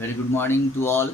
Very good morning to all.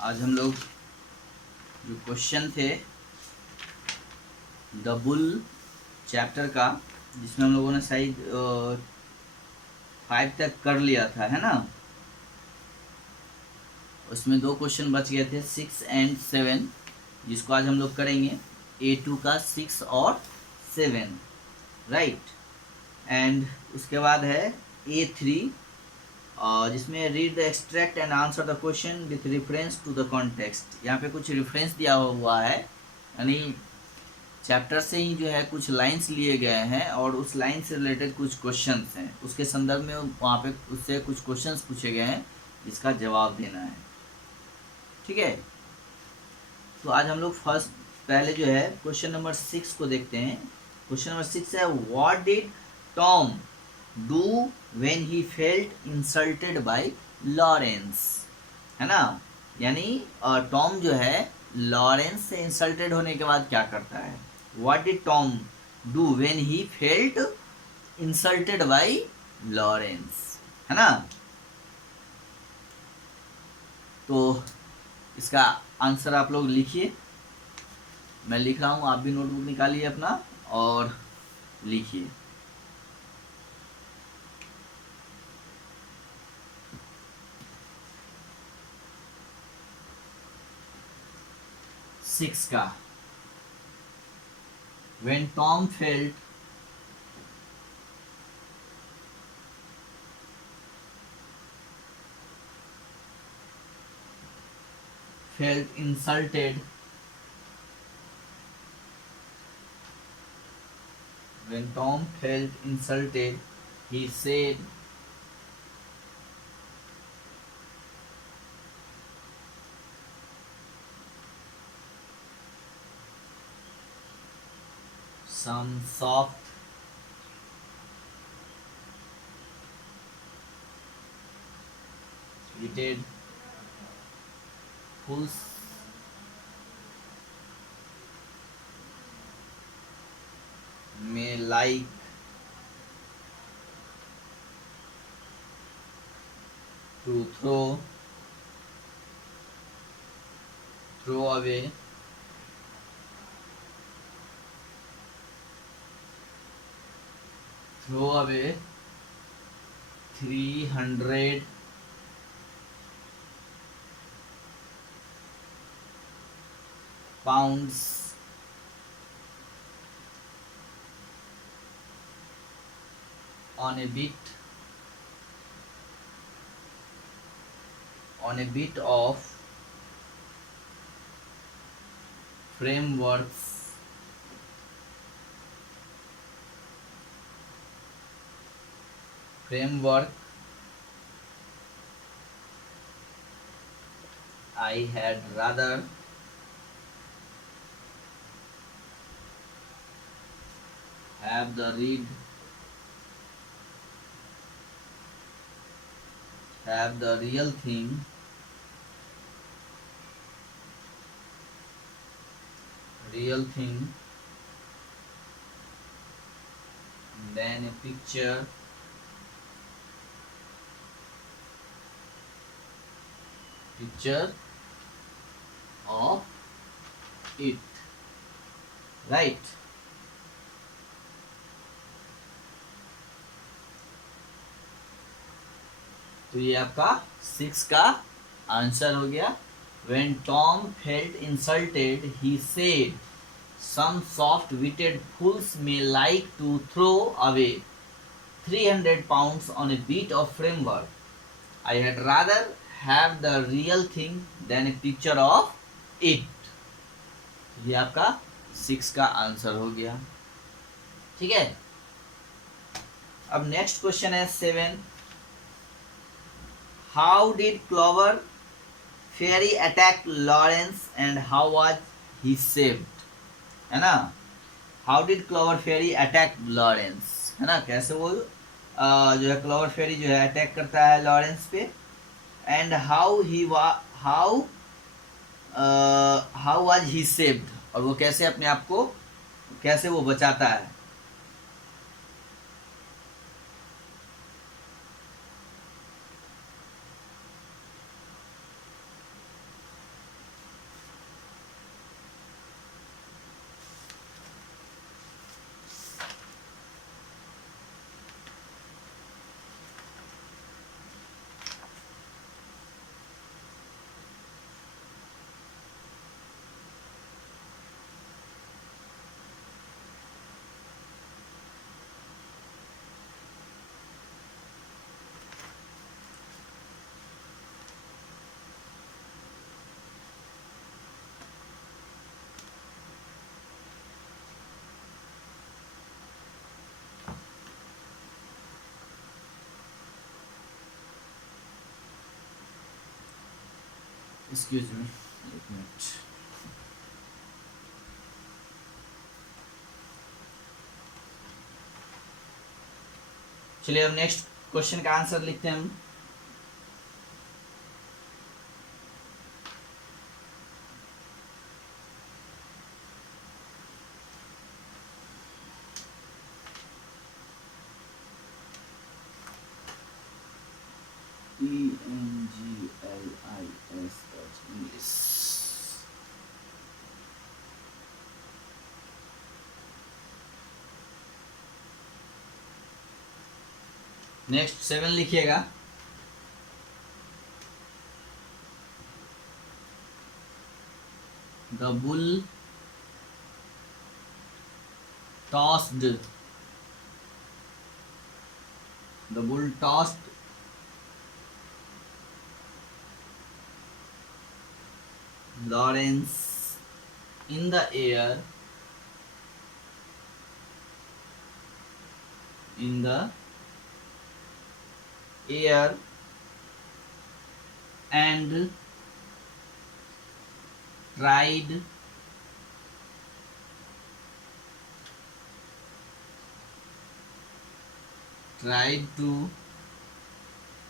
आज हम लोग जो क्वेश्चन थे द बुल चैप्टर का, जिसमें हम लोगों ने शायद 5 तक कर लिया था, है ना। उसमें 2 क्वेश्चन बच गए थे 6 एंड 7, जिसको आज हम लोग करेंगे। A2 का 6 और 7, राइट। एंड उसके बाद है A3, जिसमें read the extract and answer the question with reference to the context. यहाँ पे कुछ रेफरेंस दिया हुआ है, यानी चैप्टर से ही जो है कुछ लाइंस लिए गए हैं और उस लाइन से रिलेटेड कुछ क्वेश्चंस हैं, उसके संदर्भ में वहाँ पे उससे कुछ क्वेश्चंस पूछे गए हैं जिसका जवाब देना है। ठीक है, तो आज हम लोग पहले जो है क्वेश्चन नंबर 6 को देखते हैं। क्वेश्चन नंबर 6 है, what did Tom do when he felt insulted by Lawrence, है ना। यानी टॉम जो है लॉरेंस से इंसल्टेड होने के बाद क्या करता है। What did Tom do when he felt insulted by Lawrence, है ना। तो इसका आंसर आप लोग लिखिए, मैं लिख रहा हूँ, आप भी नोटबुक निकालिए अपना और लिखिए। सिक्स का, when Tom felt insulted when Tom felt insulted, he said some soft witted fools may like to throw away throw away 300 pounds on a bit of framework I had rather have the real thing than a picture of it, right। तो ये आपका 6 का answer हो गया। When Tom felt insulted, he said, "Some soft-witted fools may like to throw away 300 pounds on a bit of framework. I had rather have the real thing than a picture of it." ये आपका 6 का answer हो गया। ठीक है, अब next question है 7। How did Clover Fairy attack Lawrence and how was he saved, है ना। How did Clover Fairy attack Lawrence, है ना। कैसे वो जो है क्लोवर फेरी जो है अटैक करता है लॉरेंस पे, and how how was he saved, और वो कैसे अपने आप को कैसे वो बचाता है। एक्सक्यूज मी, एक मिनट। चलिए अब नेक्स्ट क्वेश्चन का आंसर लिखते हैं हम। Englis। नेक्स्ट 7 लिखिएगा। The bull tossed, the bull tossed Lawrence in the air, in the air and tried to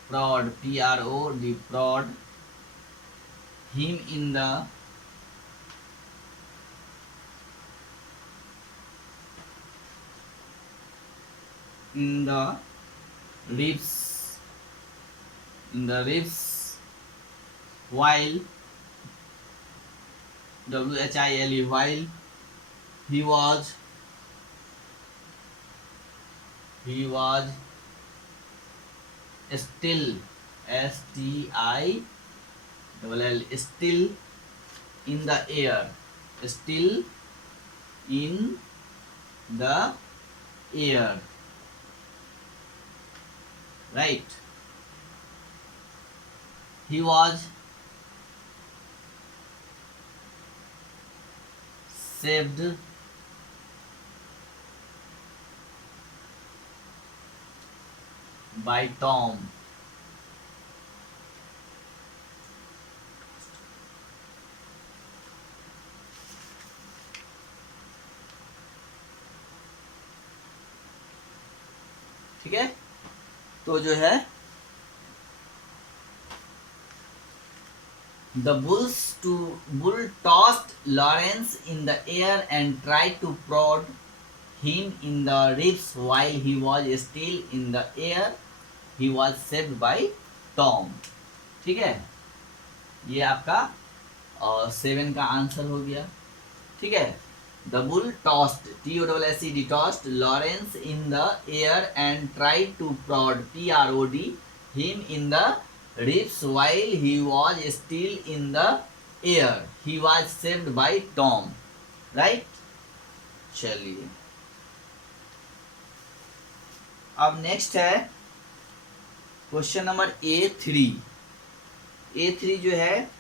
prod, P-R-O-D, prod him in the ribs, while W-H-I-L-E, while he was still, S-T-I-L-L, still in the air, still in the air, right? He was saved by Tom, ठीक है। तो जो है the bull tossed Lawrence in the air and tried to prod him in the ribs while he was still in the air. He was saved by Tom, ठीक है। ये आपका 7 का आंसर हो गया, ठीक है। The bull tossed, T-O-S-S-E-D, tossed Lawrence in the air and tried to prod, P-R-O-D, him in the ribs while he was still in the air. He was saved by Tom, right? चलिए अब next है question number A3 जो है,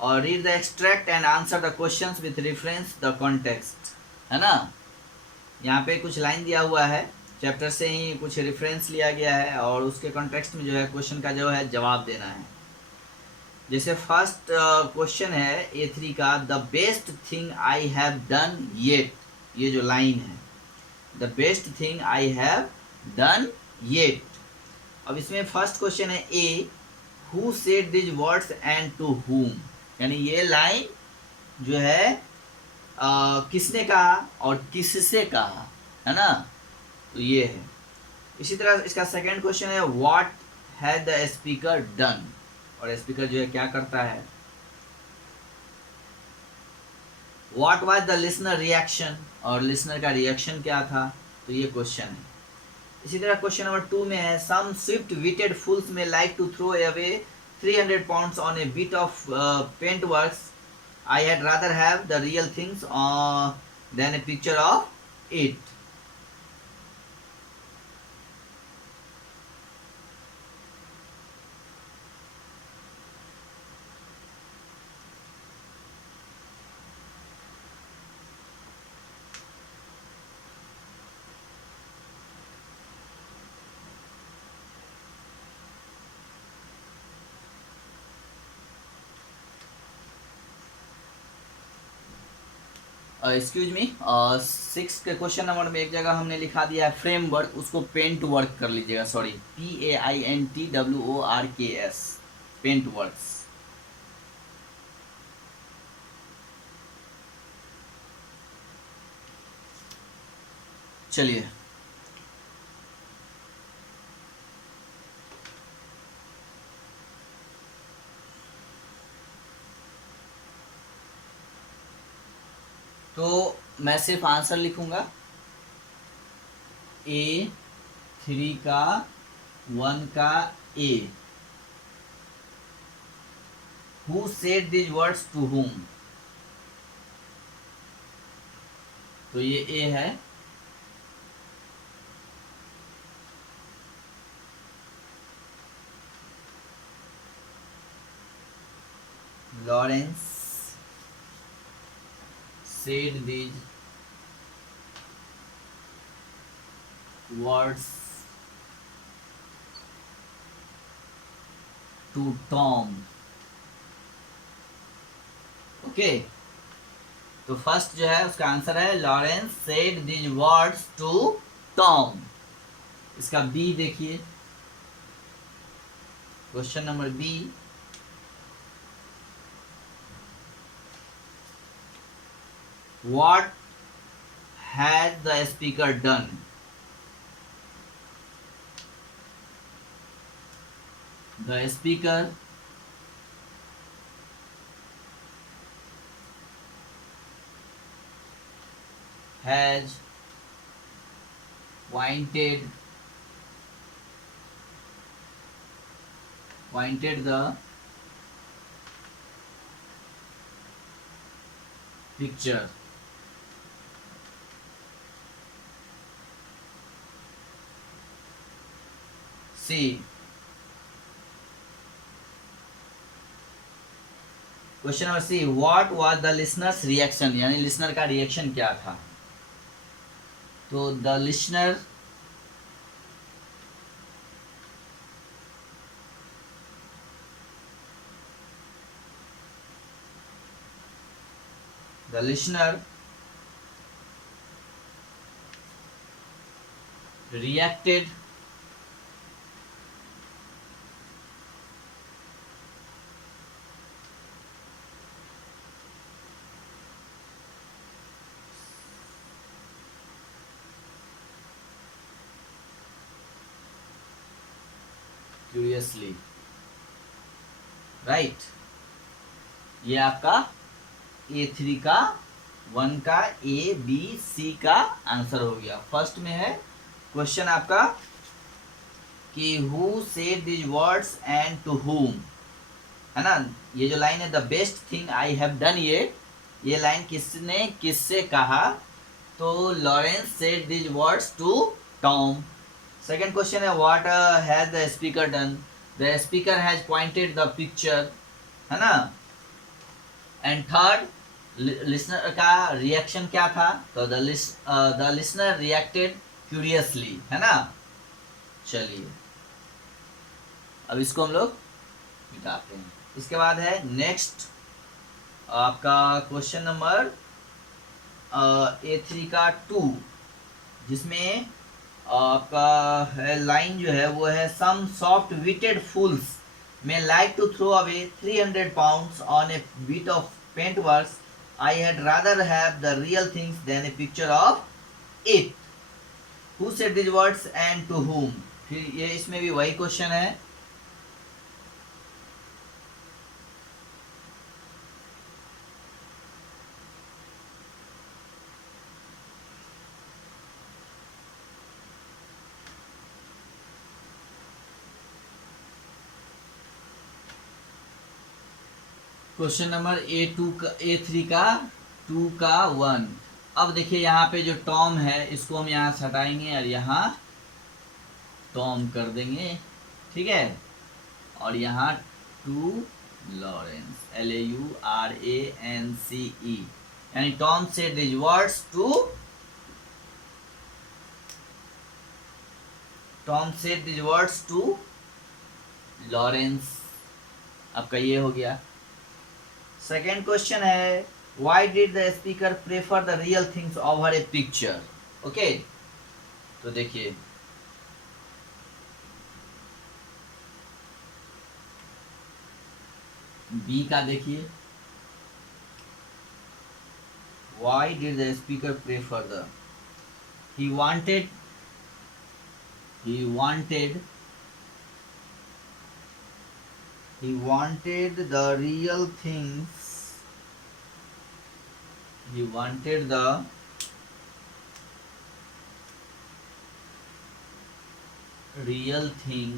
और read the extract and answer the questions with reference the context, है ना। यहाँ पे कुछ लाइन दिया हुआ है, चैप्टर से ही कुछ रेफरेंस लिया गया है और उसके कॉन्टेक्स्ट में जो है क्वेश्चन का जो है जवाब देना है। जैसे फर्स्ट क्वेश्चन है A3 का, the best thing I have done yet, ये जो लाइन है, the best thing I have done yet. अब इसमें फर्स्ट क्वेश्चन है A, who said this words and to whom, यानी ये लाइन जो है किसने कहा और किससे कहा, है ना, तो ये है। इसी तरह इसका सेकंड क्वेश्चन है what had the speaker done, और स्पीकर जो है क्या करता है। What was the listener reaction, और लिसनर का रिएक्शन क्या था, तो ये क्वेश्चन है। इसी तरह क्वेश्चन नंबर 2 में है सम Swift witted fools may like to throw away 300 pounds on a bit of paint works, I had rather have the real things than a picture of it. Excuse me, 6 के question number में एक जगह हमने लिखा दिया है framework, उसको paint work कर लीजिएगा, सॉरी PAINTWORKS, पेंट वर्क्स। चलिए तो मैं सिर्फ आंसर लिखूंगा, A3 का 1 का A, who said this words to whom, तो ये A है। Lawrence said these words to Tom। Okay, तो फर्स्ट जो है उसका आंसर है Lawrence said these words to Tom. इसका बी देखिए, question number B, what had the speaker done, the speaker has pointed the picture, C. Question number C, what was the listeners reaction, यानी listener का reaction क्या था, तो the listener reacted curiously, right. ये आपका A3 का 1 का ABC का आंसर हो गया। फर्स्ट में है क्वेश्चन आपका कि who said this words and to whom, है ना। ये जो लाइन है the best thing I have done, ये लाइन किसने किससे कहा, तो Lawrence said this words to Tom. Second question है what has the speaker done, the speaker has pointed the picture, है ना। एंड थर्ड, लिसनर का रिएक्शन क्या था, तो द लिसनर रिएक्टेड क्यूरियसली, है ना। चलिए अब इसको हम लोग मिटाते हैं। इसके बाद है नेक्स्ट आपका क्वेश्चन नंबर A3 का 2, जिसमें आपका है लाइन जो है वो है some soft witted fools may like to throw away 300 pounds on a bit of paintwork. I had rather have the real things than a picture of it. Who said these words and to whom? फिर ये इसमें भी वही question है. Question number A3 का 2 का 1. अब देखिए यहाँ पे जो टॉम है इसको हम यहाँ से हटाएंगे और यहाँ टॉम कर देंगे, ठीक है. और यहाँ टू लॉरेंस, LAURANCE, यानी Tom said this words to, Tom said this words to Lawrence. आपका ये हो गया. सेकेंड क्वेश्चन है why did the speaker prefer the real things over a picture. Okay, तो देखिए बी का देखिए, why did the speaker prefer the, he wanted the real things, he wanted the real thing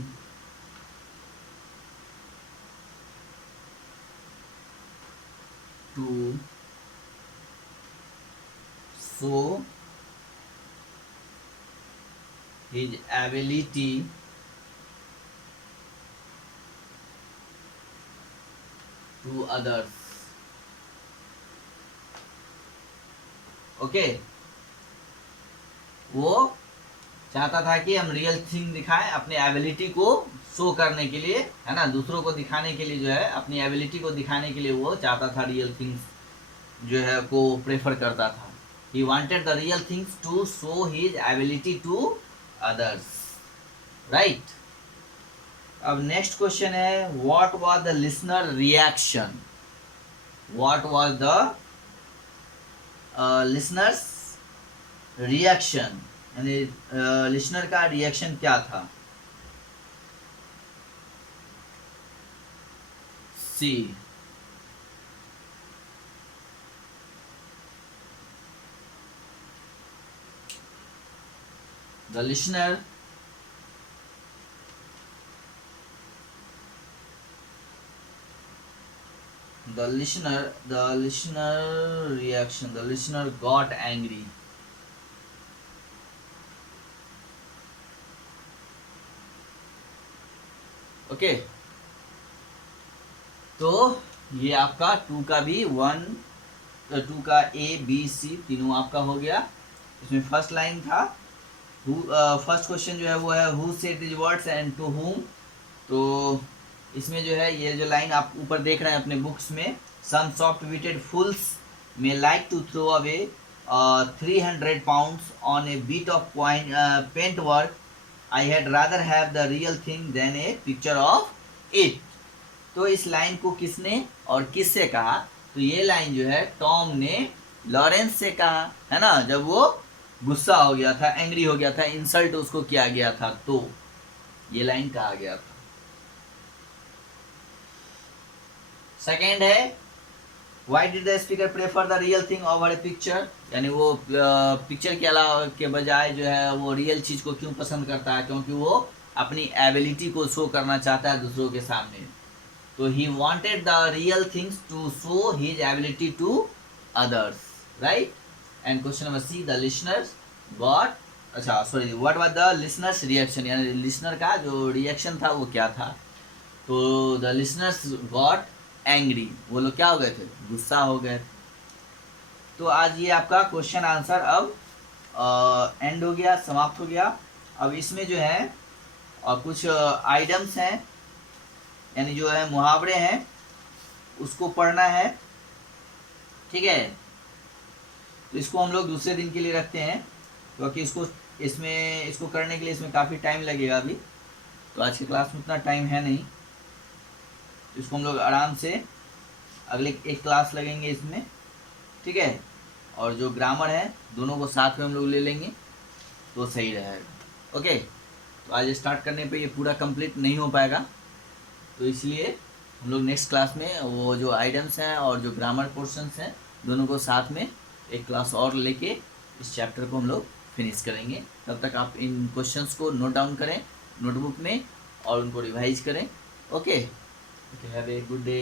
to show his ability to others. Okay, वो चाहता था कि हम real thing दिखाएं, अपने एबिलिटी को शो करने के लिए, है ना, दूसरों को दिखाने के लिए, जो है अपनी एबिलिटी को दिखाने के लिए वो चाहता था रियल थिंग्स जो है को प्रेफर करता था. He wanted the real things to show his ability to others, right. अब नेक्स्ट क्वेश्चन है what was the listener reaction. What was the listeners reaction, यानी लिसनर का रिएक्शन क्या था. See, the listener reaction, the listener got angry. Okay, तो ये आपका 2 का भी 1, 2 का A B C तीनों आपका हो गया. इसमें फर्स्ट लाइन था, फर्स्ट क्वेश्चन जो है वो है who said this words and to whom. तो इसमें जो है ये जो लाइन आप ऊपर देख रहे हैं अपने बुक्स में, some soft witted fools may like to throw away 300 pounds on a bit of paint work. I had rather have the real thing than a picture of it. तो इस लाइन को किसने और किससे कहा. तो ये लाइन जो है टॉम ने लॉरेंस से कहा, है ना, जब वो गुस्सा हो गया था, एंग्री हो गया था, इंसल्ट उसको किया गया था, तो ये लाइन कहा गया था. सेकेंड है why did the speaker prefer the real thing over a picture, यानी वो पिक्चर के अलावा के बजाय जो है वो रियल चीज को क्यों पसंद करता है, क्योंकि वो अपनी एबिलिटी को शो करना चाहता है दूसरों के सामने. तो he wanted the real things to show his ability to others, right. And question number C, the listener's got, अच्छा sorry, what was the listeners reaction, यानी लिसनर का जो रिएक्शन था वो क्या था. तो द लिसनर्स गॉट एंग्री, वो लोग क्या हो गए थे, गुस्सा हो गए. तो आज ये आपका क्वेश्चन आंसर अब एंड हो गया, समाप्त हो गया. अब इसमें जो है और कुछ आइटम्स हैं, यानी जो है मुहावरे हैं, उसको पढ़ना है, ठीक है. तो इसको हम लोग दूसरे दिन के लिए रखते हैं, क्योंकि इसको करने के लिए इसमें काफ़ी टाइम लगेगा अभी. तो आज की क्लास में उतना टाइम है नहीं, इसको हम लोग आराम से अगले एक क्लास लगेंगे इसमें, ठीक है। और जो ग्रामर है दोनों को साथ में हम लोग ले लेंगे तो सही रहेगा। ओके, तो आज स्टार्ट करने पे ये पूरा कंप्लीट नहीं हो पाएगा, तो इसलिए हम लोग नेक्स्ट क्लास में वो जो आइटम्स हैं और जो ग्रामर पोर्शंस हैं दोनों को साथ में एक क्लास और लेके इस चैप्टर को हम लोग फिनिश करेंगे। तब तक आप इन क्वेश्चंस को नोट डाउन करें नोटबुक में और उनको रिवाइज करें। Okay, have a good day.